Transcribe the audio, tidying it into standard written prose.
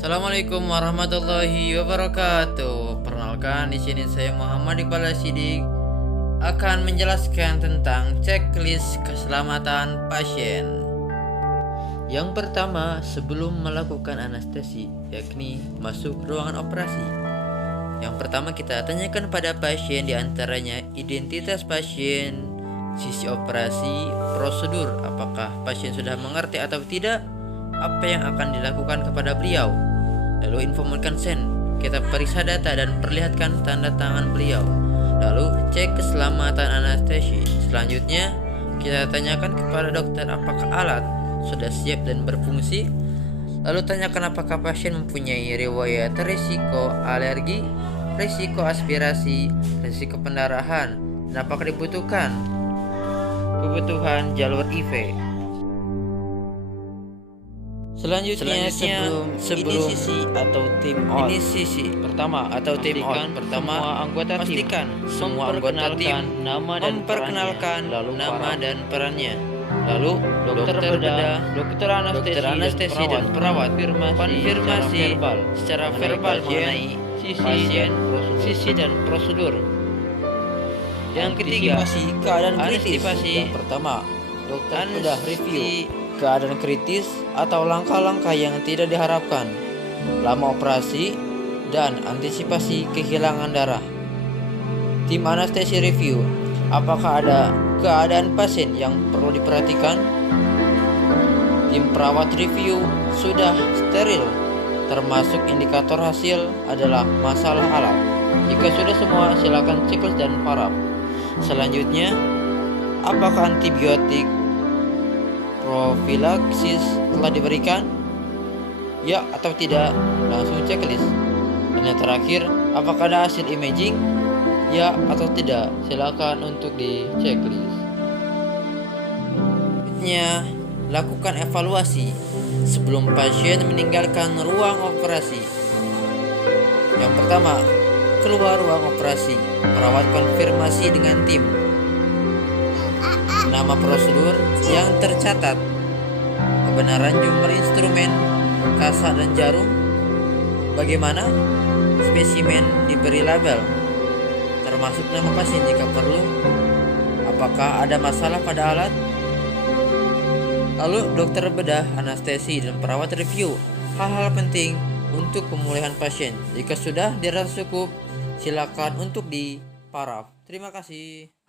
Assalamualaikum warahmatullahi wabarakatuh. Perkenalkan, di sini saya Muhammad Iqbal Sidik akan menjelaskan tentang checklist keselamatan pasien. Yang pertama, sebelum melakukan anestesi, yakni masuk ruangan operasi. Yang pertama kita tanyakan pada pasien, diantaranya identitas pasien, sisi operasi, prosedur, apakah pasien sudah mengerti atau tidak, apa yang akan dilakukan kepada beliau. Lalu informal consent, kita periksa data dan perlihatkan tanda tangan beliau. Lalu cek keselamatan anestesi. Selanjutnya kita tanyakan kepada dokter apakah alat sudah siap dan berfungsi. Lalu tanyakan apakah pasien mempunyai riwayat risiko alergi, risiko aspirasi, risiko pendarahan, dan apakah dibutuhkan kebutuhan jalur IV. Selanjutnya sebelum inisiasi atau tim on. Inisiasi pertama atau tim on. Pertama, pastikan semua anggota tim memperkenalkan nama dan perannya. Lalu dokter bedah, dokter anestesi dan perawat konfirmasi secara verbal mengenai sisi dan prosedur. Yang ketiga, keadaan kritis. Yang pertama, dokter bedah review keadaan kritis atau langkah-langkah yang tidak diharapkan, lama operasi, dan antisipasi kehilangan darah. Tim anestesi review, apakah ada keadaan pasien yang perlu diperhatikan? Tim perawat review, sudah steril, termasuk indikator hasil adalah masalah alat. Jika sudah semua, silakan checklist dan paraf. Selanjutnya, apakah antibiotik profilaksis telah diberikan? Ya atau tidak? Langsung checklist. Dan yang terakhir, apakah ada hasil imaging? Ya atau tidak? Silakan untuk di checklist. Selanjutnya, lakukan evaluasi sebelum pasien meninggalkan ruang operasi. Yang pertama, keluar ruang operasi. Perawat konfirmasi dengan tim nama prosedur yang tercatat, kebenaran jumlah instrumen, kasa dan jarum, bagaimana spesimen diberi label, termasuk nama pasien jika perlu, apakah ada masalah pada alat. Lalu dokter bedah, anestesi, dan perawat review hal-hal penting untuk pemulihan pasien. Jika sudah dirasa cukup, silakan untuk di paraf. Terima kasih.